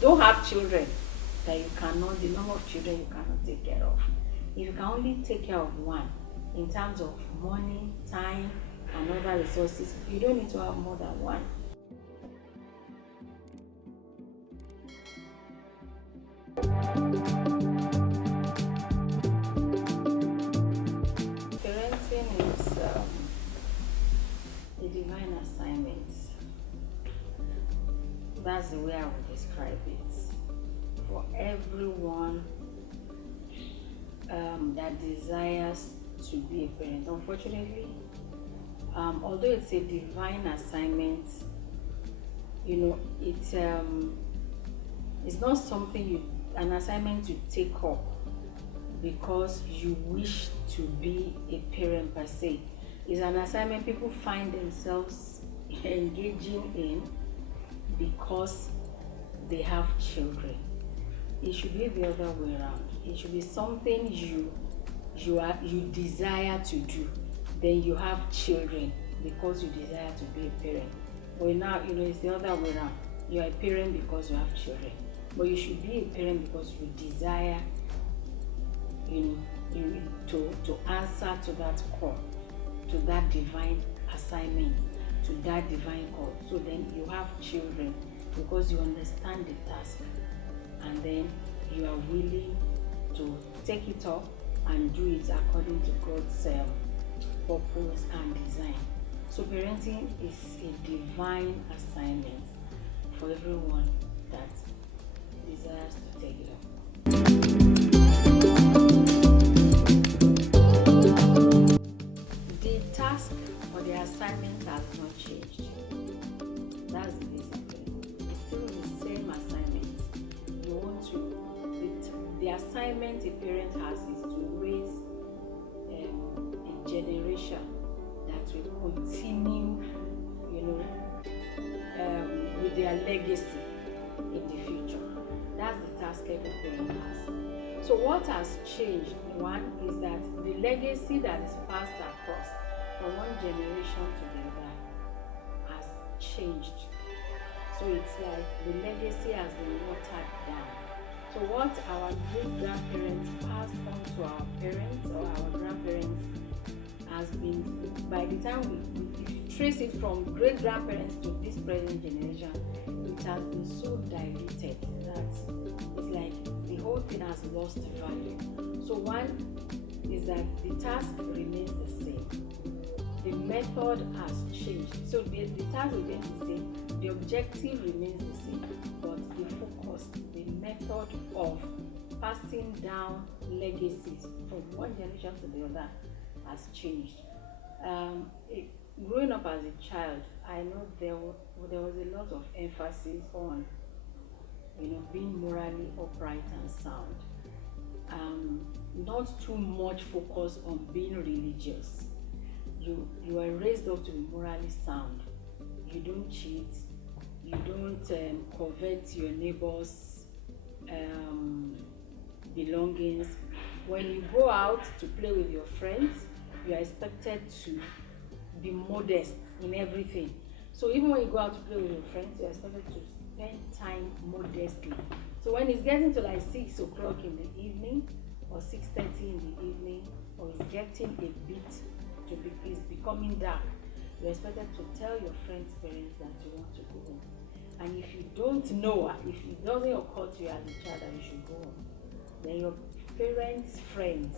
don't have children that you cannot, the number of children you cannot take care of. If you can only take care of one, in terms of money, time, and other resources, you don't need to have more than one. Parenting is a divine assignment. That's the way I would describe it. For everyone that desires to be a parent. Unfortunately, although it's a divine assignment, it's not something an assignment you take up because you wish to be a parent per se. It's an assignment people find themselves engaging in because they have children. It should be the other way around. It should be something you desire to do. Then you have children because you desire to be a parent. But now it's the other way around. You are a parent because you have children. But you should be a parent because you desire to answer to that call, to that divine assignment, to that divine call. So then you have children because you understand the task, and then you are willing to take it up and do it according to God's purpose and design. So parenting is a divine assignment for everyone that desires to take it up. The task or the assignment has not changed. That's the basic thing. It's still the same assignment. You want to, the assignment a parent has is to raise a generation that will continue, with their legacy in the future. That's the task every parent has. So what has changed, one, is that the legacy that is passed across from one generation to the other has changed. So it's like the legacy has been watered down. So what our great-grandparents passed on to our parents or our grandparents has been, by the time if you trace it from great-grandparents to this present generation, it has been so diluted that it's like the whole thing has lost value. So one is that the task remains the same. The method has changed. So the task remains the same, the objective remains the same, but the focus, the method of passing down legacies from one generation to the other has changed. Growing up as a child, I know there was a lot of emphasis on being morally upright and sound. Not too much focus on being religious. You are raised up to be morally sound. You don't cheat. You don't covet your neighbor's belongings. When you go out to play with your friends, you are expected to be modest in everything. So even when you go out to play with your friends, you are expected to spend time modestly. So when it's getting to like 6 o'clock in the evening or 6:30 in the evening, or it's getting a bit it's becoming dark, you're expected to tell your friends' parents that you want to go home. And if you don't know, if it doesn't occur to you as a child that you should go home, then your parents' friends,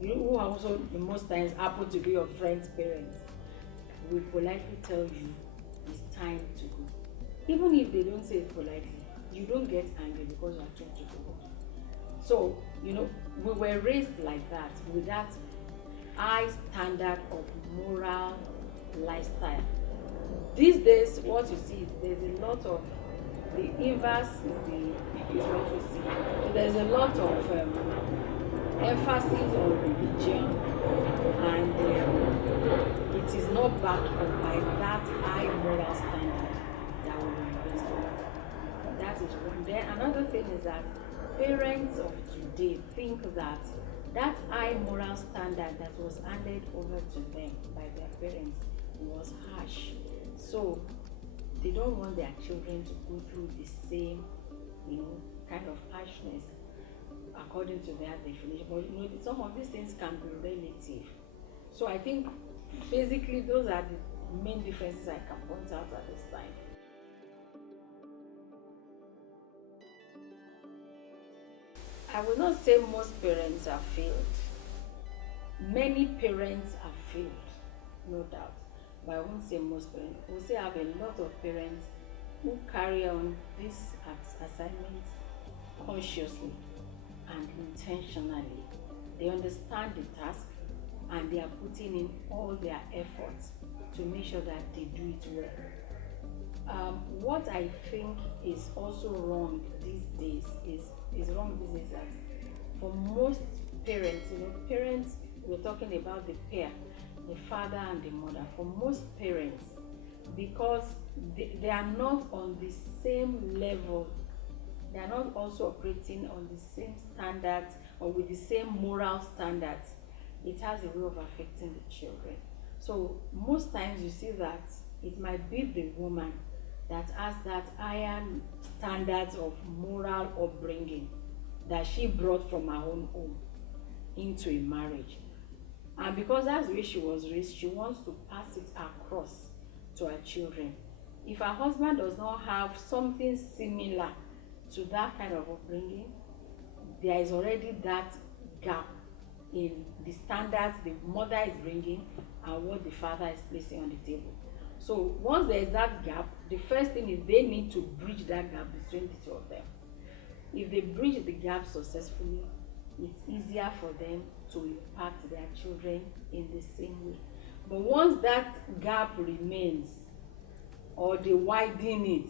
who also the most times happen to be your friends' parents, will politely tell you it's time to go. Even if they don't say it politely, you don't get angry because you are told to go home. So, we were raised like that, with that high standard of moral lifestyle. These days, what you see is there's a lot of, the inverse is what we see. So there's a lot of emphasis on religion, and it is not backed up by that high moral standard that we were raised on. That is one. Then another thing is that parents of today think that high moral standard that was handed over to them by their parents was harsh. So they don't want their children to go through the same kind of harshness according to their definition. But some of these things can be relative. So I think basically those are the main differences I can point out at this time. I will not say most parents are failed. Many parents are failed, no doubt. But I won't say most parents. We'll say I have a lot of parents who carry on this assignment consciously and intentionally. They understand the task and they are putting in all their efforts to make sure that they do it well. What I think is also wrong these days is that for most parents, parents, we're talking about the pair, the father and the mother. For most parents, because they are not on the same level, they are not also operating on the same standards or with the same moral standards, it has a way of affecting the children. So most times you see that it might be the woman that has that iron standards of moral upbringing that she brought from her own home into a marriage. And because that's the way she was raised, she wants to pass it across to her children. If her husband does not have something similar to that kind of upbringing, there is already that gap in the standards the mother is bringing and what the father is placing on the table. So once there is that gap, the first thing is they need to bridge that gap between the two of them. If they bridge the gap successfully, it's easier for them to impact their children in the same way. But once that gap remains, or they widen it,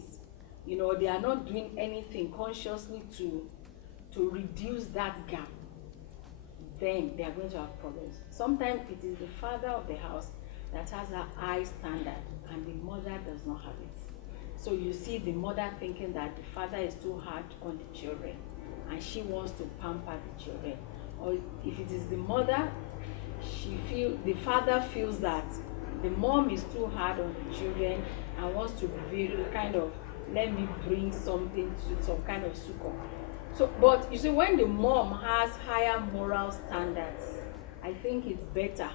they are not doing anything consciously to reduce that gap, then they are going to have problems. Sometimes it is the father of the house that has a high standard and the mother does not have it. So you see the mother thinking that the father is too hard on the children and she wants to pamper the children. Or if it is the mother, the father feels that the mom is too hard on the children and wants to be kind of, let me bring something to some kind of succor. So, but you see, when the mom has higher moral standards, I think it's better,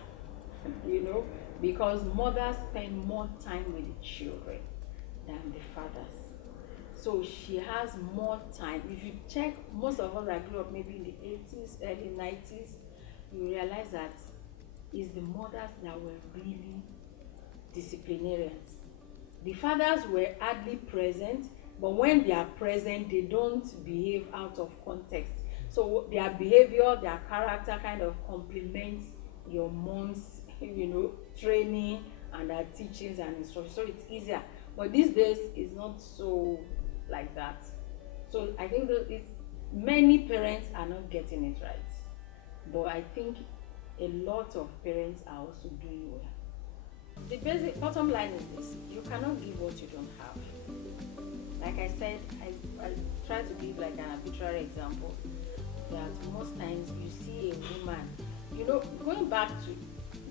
because mothers spend more time with the children than the fathers. So she has more time. If you check, most of us that grew up maybe in the 80s, early 90s, you realize that it's the mothers that were really disciplinarians. The fathers were hardly present, but when they are present, they don't behave out of context. So their behavior, their character kind of complements your mom's, training and her teachings and instructions. So it's easier. But these days, it's not so like that. So I think that many parents are not getting it right. But I think a lot of parents are also doing well. The basic bottom line is this: you cannot give what you don't have. Like I said, I try to give like an arbitrary example that most times you see a woman, going back to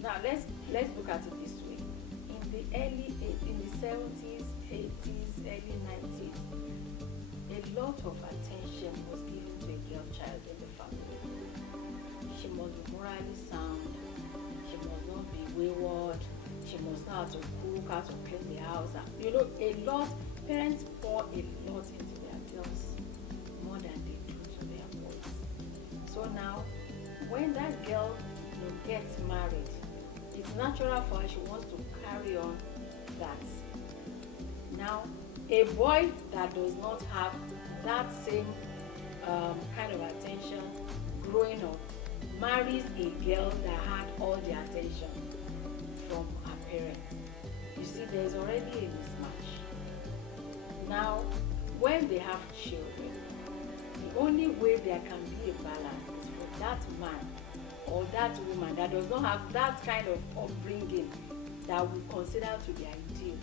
now, let's look at it this way. In the 70s, 80s, early 90s, a lot of attention was given to a girl child in the family. She must be morally sound, she must not be wayward, she must know how to cook, how to clean the house. A lot, parents pour a lot into their girls more than they do to their boys. So now, when that girl gets married, it's natural for her, she wants to carry on that. Now, a boy that does not have that same kind of attention growing up marries a girl that had all the attention from her parents. You see, there's already a mismatch. Now, when they have children, the only way there can be a balance is for that man or that woman that does not have that kind of upbringing that we consider to be ideal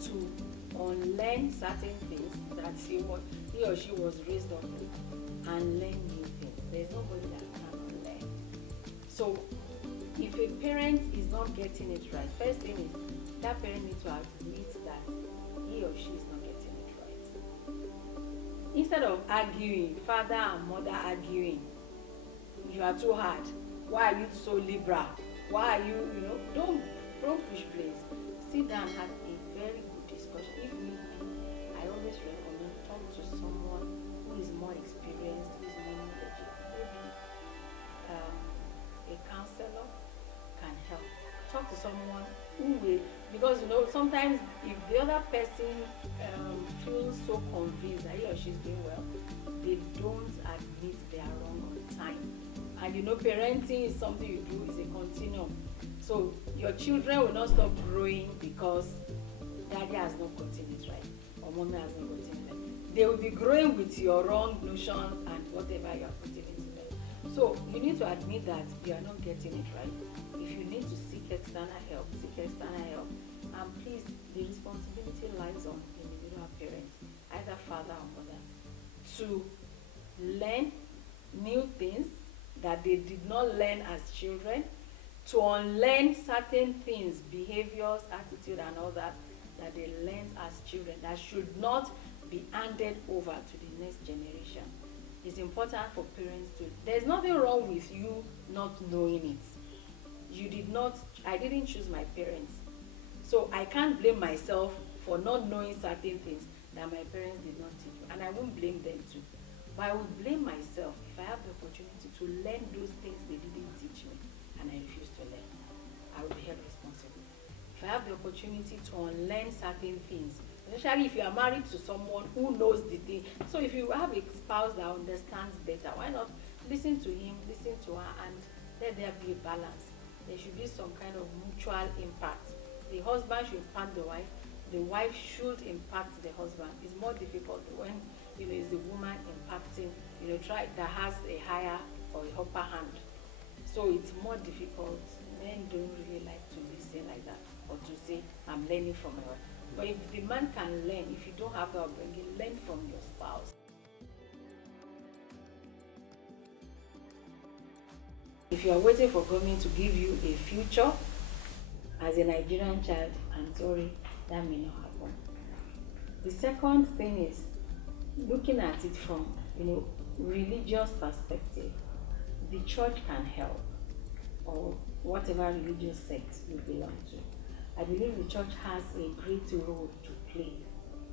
to unlearn certain things that he or she was raised up with and learn new things. There's nobody that can unlearn. So if a parent is not getting it right, first thing is that parent needs to admit that he or she is not getting it right. Instead of arguing, father and mother arguing, you are too hard. Why are you so liberal? Why are you, don't push place. Sit down and have a very good discussion. If need be, I always recommend talk to someone who is more experienced, who is more knowledgeable. Maybe a counselor can help. Talk to someone who will, because sometimes if the other person feels so convinced that he or she is doing well, they don't admit they are wrong on time. And parenting is something you do, is a continuum. So your children will not stop growing because daddy has not gotten it right or mommy has not gotten it right. They will be growing with your wrong notions and whatever you are putting into them. So you need to admit that you are not getting it right. If you need to seek external help, and please, the responsibility lies on individual parents, either father or mother, to learn new things that they did not learn as children, to unlearn certain things, behaviors, attitude, and all that they learned as children that should not be handed over to the next generation. It's important for parents to. There's nothing wrong with you not knowing it. I didn't choose my parents. So I can't blame myself for not knowing certain things that my parents did not teach me. And I won't blame them too. But I will blame myself if I have the opportunity to learn those things they didn't teach me and I refuse to learn. I will be held responsible. If I have the opportunity to unlearn certain things, especially if you are married to someone who knows the thing. So if you have a spouse that understands better, why not listen to him, listen to her, and let there be a balance. There should be some kind of mutual impact. The husband should impact the wife should impact the husband. It's more difficult when it's the woman impacting, that has a higher or a upper hand. So it's more difficult. Men don't really like to listen like that or to say, I'm learning from my wife. But if the man can learn, if you don't have the upbringing, learn from your spouse. If you are waiting for government to give you a future as a Nigerian child, I'm sorry, that may not happen. The second thing is looking at it from religious perspective. The church can help, or whatever religious sect you belong to. I believe the church has a great role to play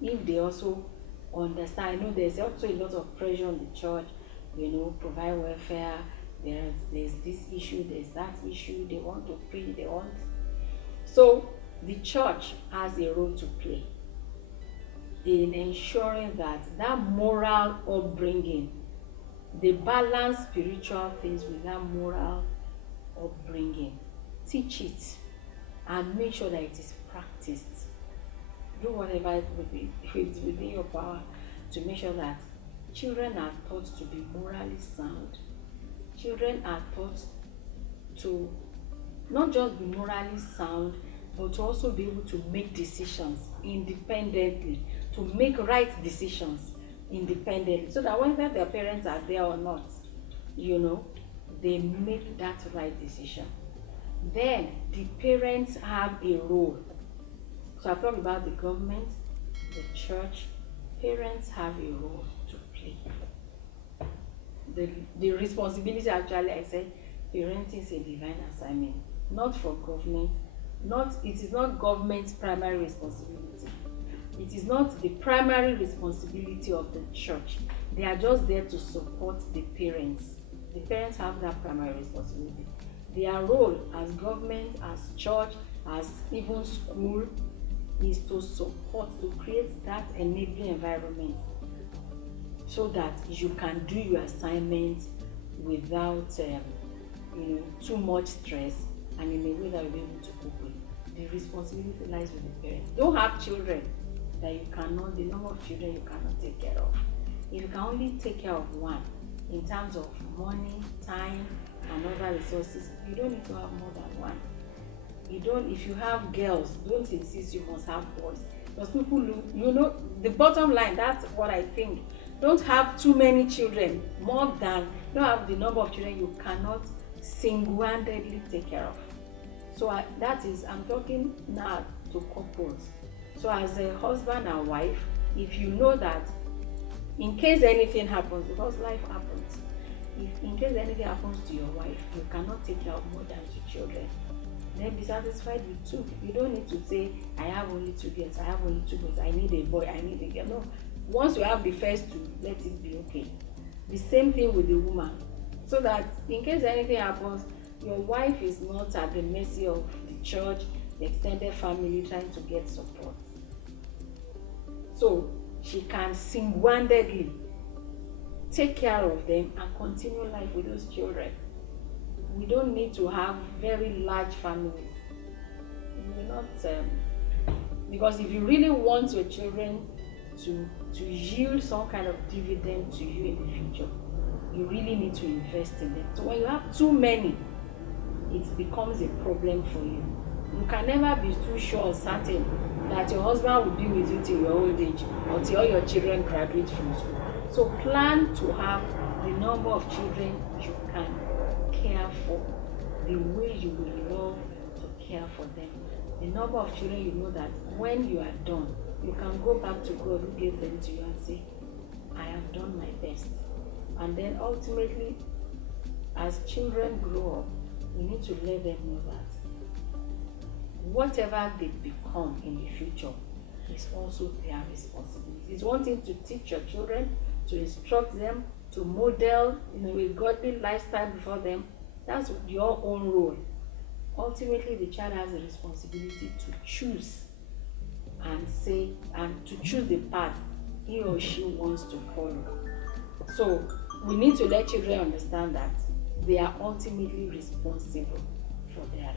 if they also understand. I know there's also a lot of pressure on the church, provide welfare. There's this issue, there's that issue. They want to pray, So the church has a role to play in ensuring that moral upbringing, they balance spiritual things with that moral upbringing. Teach it and make sure that it is practiced. Do whatever it would be, if it's within your power, to make sure that children are taught to be morally sound. Children are taught to not just be morally sound, but to also be able to make decisions independently, to make right decisions independently, so that whether their parents are there or not, they make that right decision. Then the parents have a role. So I've talked about the government, the church. Parents have a role to play. The responsibility, actually, I said, parenting is a divine assignment, not for government. It is not government's primary responsibility. It is not the primary responsibility of the church. They are just there to support the parents. The parents have that primary responsibility. Their role as government, as church, as even school, is to support, to create that enabling environment so that you can do your assignment without too much stress and in a way that you'll be able to cope with. The responsibility lies with the parents. Don't have children that the number of children you cannot take care of. If you can only take care of one in terms of money, time, and other resources, you don't need to have more than one. If you have girls, don't insist you must have boys. Because people look, the bottom line, that's what I think. Don't have too many children, don't have the number of children you cannot single-handedly take care of. So I'm talking now to couples. So as a husband and wife, if you know that in case anything happens, because life happens, if in case anything happens to your wife, you cannot take care of more than 2 children, then be satisfied with 2. You don't need to say, I have only 2 girls, I have only 2 boys, I need a boy, I need a girl. No. Once you have the first 2, let it be okay. The same thing with the woman. So that in case anything happens, your wife is not at the mercy of the church, the extended family trying to get support. So she can single-handedly take care of them and continue life with those children. We don't need to have very large families. We will not, because if you really want your children to yield some kind of dividend to you in the future, you really need to invest in them. So when you have too many, it becomes a problem for you. You can never be too sure or certain that your husband will be with you till your old age or till all your children graduate from school. So plan to have the number of children you can care for, the way you will love to care for them. The number of children you know that when you are done, you can go back to God who gave them to you and say, I have done my best. And then ultimately, as children grow up, we need to let them know that whatever they become in the future is also their responsibility. It's one thing to teach your children, to instruct them, to model a godly lifestyle before them. That's your own role. Ultimately, the child has a responsibility to choose and to choose the path he or she wants to follow. So we need to let children understand that they are ultimately responsible for their